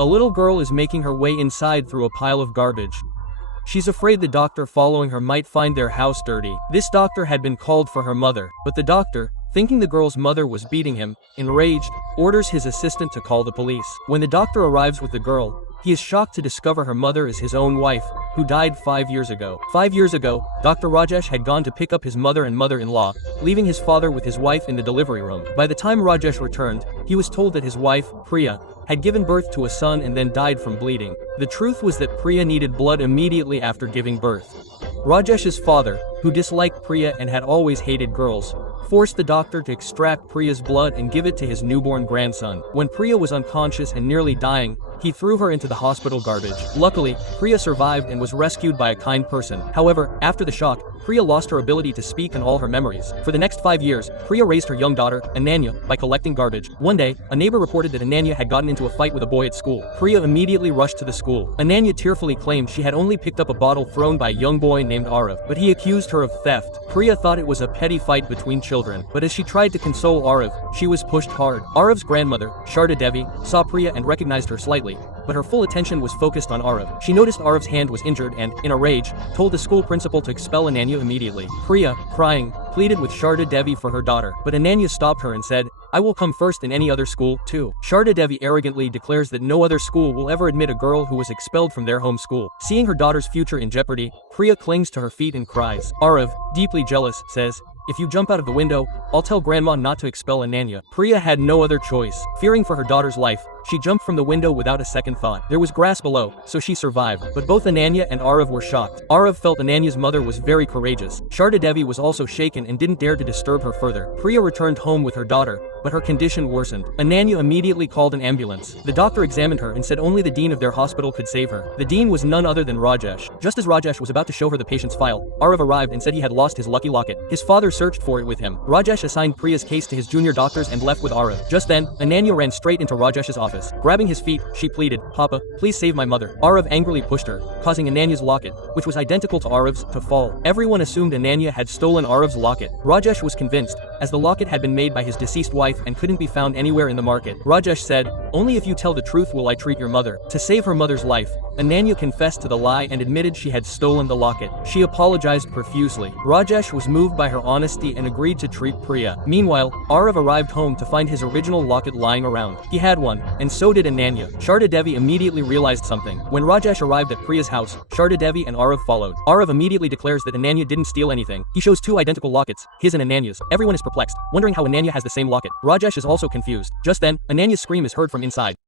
A little girl is making her way inside through a pile of garbage. She's afraid the doctor following her might find their house dirty. This doctor had been called for her mother, but the doctor, thinking the girl's mother was beating him, enraged, orders his assistant to call the police. When the doctor arrives with the girl, he is shocked to discover her mother is his own wife, who died 5 years ago. 5 years ago, Dr. Rajesh had gone to pick up his mother and mother-in-law, leaving his father with his wife in the delivery room. By the time Rajesh returned, he was told that his wife, Priya, had given birth to a son and then died from bleeding. The truth was that Priya needed blood immediately after giving birth. Rajesh's father, who disliked Priya and had always hated girls, forced the doctor to extract Priya's blood and give it to his newborn grandson. When Priya was unconscious and nearly dying, he threw her into the hospital garbage. Luckily, Priya survived and was rescued by a kind person. However, after the shock, Priya lost her ability to speak and all her memories. For the next 5 years, Priya raised her young daughter, Ananya, by collecting garbage. One day, a neighbor reported that Ananya had gotten into a fight with a boy at school. Priya immediately rushed to the school. Ananya tearfully claimed she had only picked up a bottle thrown by a young boy named Arav, but he accused her of theft. Priya thought it was a petty fight between children, but as she tried to console Arav, she was pushed hard. Arav's grandmother, Sharda Devi, saw Priya and recognized her slightly, but her full attention was focused on Arav. She noticed Arav's hand was injured and, in a rage, told the school principal to expel Ananya immediately. Priya, crying, pleaded with Sharda Devi for her daughter, but Ananya stopped her and said, "I will come first in any other school, too." Sharda Devi arrogantly declares that no other school will ever admit a girl who was expelled from their home school. Seeing her daughter's future in jeopardy, Priya clings to her feet and cries. Arav, deeply jealous, says, "If you jump out of the window, I'll tell grandma not to expel Ananya." Priya had no other choice. Fearing for her daughter's life, she jumped from the window without a second thought. There was grass below, so she survived, but both Ananya and Arav were shocked. Arav felt Ananya's mother was very courageous. Sharda Devi was also shaken and didn't dare to disturb her further. Priya returned home with her daughter, but her condition worsened. Ananya immediately called an ambulance. The doctor examined her and said only the dean of their hospital could save her. The dean was none other than Rajesh. Just as Rajesh was about to show her the patient's file, Arav arrived and said he had lost his lucky locket. His father searched for it with him. Rajesh assigned Priya's case to his junior doctors and left with Arav. Just then, Ananya ran straight into Rajesh's office. Grabbing his feet, she pleaded, "Papa, please save my mother." Arav angrily pushed her, causing Ananya's locket, which was identical to Arav's, to fall. Everyone assumed Ananya had stolen Arav's locket. Rajesh was convinced, as the locket had been made by his deceased wife and couldn't be found anywhere in the market. Rajesh said, "Only if you tell the truth will I treat your mother." To save her mother's life, Ananya confessed to the lie and admitted she had stolen the locket. She apologized profusely. Rajesh was moved by her honesty and agreed to treat Priya. Meanwhile, Arav arrived home to find his original locket lying around. He had one, and so did Ananya. Sharda Devi immediately realized something. When Rajesh arrived at Priya's house, Sharda Devi and Arav followed. Arav immediately declares that Ananya didn't steal anything. He shows two identical lockets, his and Ananya's. Everyone is perplexed, wondering how Ananya has the same locket. Rajesh is also confused. Just then, Ananya's scream is heard from inside.